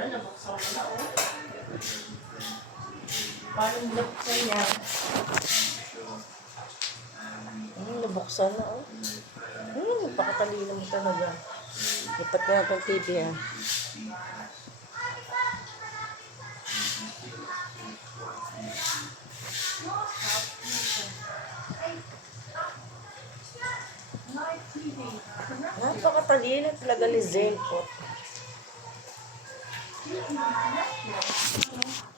Ay, nabuksan mo na, oh. Paano nabuksan niya? Nabuksan na, oh. Napakatalino mo talaga. Lipat na natin TV, ah. Napakatalino talaga ni Zelpot.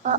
Ah.